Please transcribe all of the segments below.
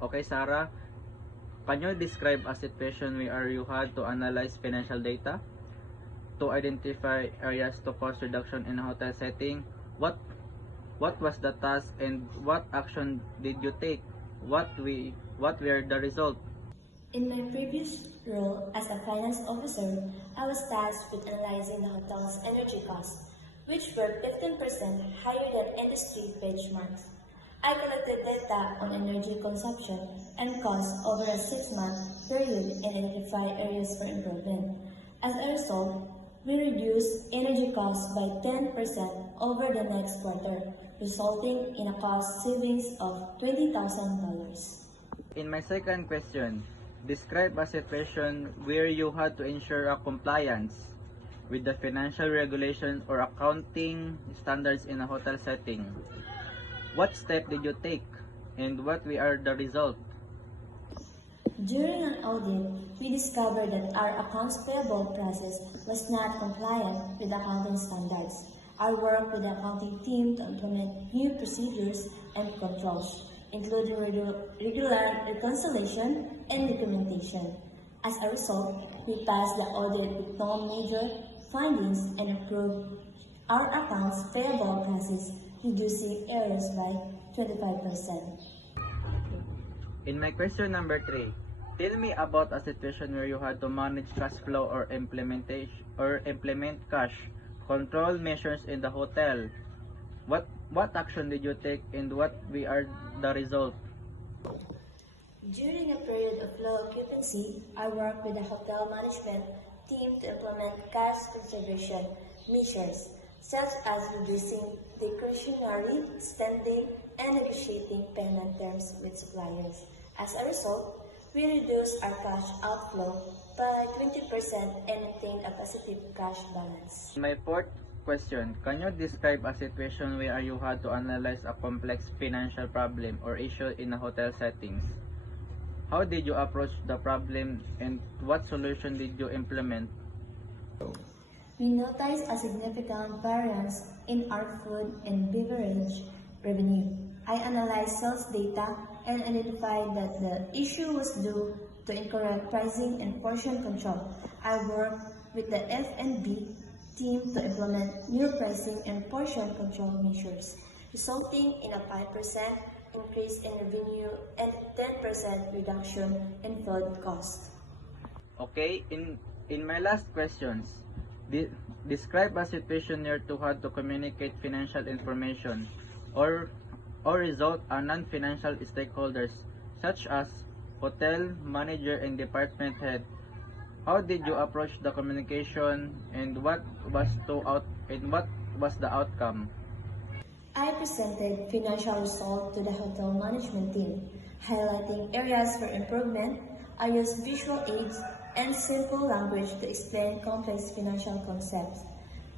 Okay, Sarah, can you describe a situation where you had to analyze financial data to identify areas to cost reduction in a hotel setting? What what was the task and what action did you take? What were the results? In my previous role as a finance officer, I was tasked with analyzing the hotel's energy costs, which were 15% higher than industry benchmarks. I collected data on energy consumption and costs over a 6-month period and identified areas for improvement. As a result, we reduced energy costs by 10% over the next quarter, resulting in a cost savings of $20,000. In my second question, describe a situation where you had to ensure a compliance with the financial regulation or accounting standards in a hotel setting. What step did you take and what were the result? During an audit, we discovered that our accounts payable process was not compliant with accounting standards. I worked with the accounting team to implement new procedures and controls, including regular reconciliation and documentation. As a result, we passed the audit with no major findings and improved our accounts payable process, reducing errors by 25%. In my question number 3, tell me about a situation where you had to manage cash flow or implement cash control measures in the hotel. What action did you take and what were the result? During a period of low occupancy, I worked with the hotel management team to implement cash conservation measures, such as reducing discretionary spending and negotiating payment terms with suppliers. As a result, we reduced our cash outflow by 20% and maintained a positive cash balance. My fourth question, can you describe a situation where you had to analyze a complex financial problem or issue in a hotel settings? How did you approach the problem and what solution did you implement? We noticed a significant variance in our food and beverage revenue. I analyzed sales data and identified that the issue was due to incorrect pricing and portion control. I worked with the F&B team to implement new pricing and portion control measures, resulting in a 5% increase in revenue and 10% reduction in food costs. Okay, in my last questions, describe a situation where you had to communicate financial information or result a non-financial stakeholders such as hotel manager and department head. How did you approach the communication and what was the outcome? I presented financial results to the hotel management team, highlighting areas for improvement. I used visual aids and simple language to explain complex financial concepts.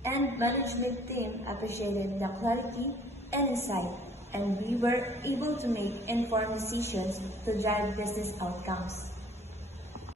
And management team appreciated the clarity and insight, and we were able to make informed decisions to drive business outcomes.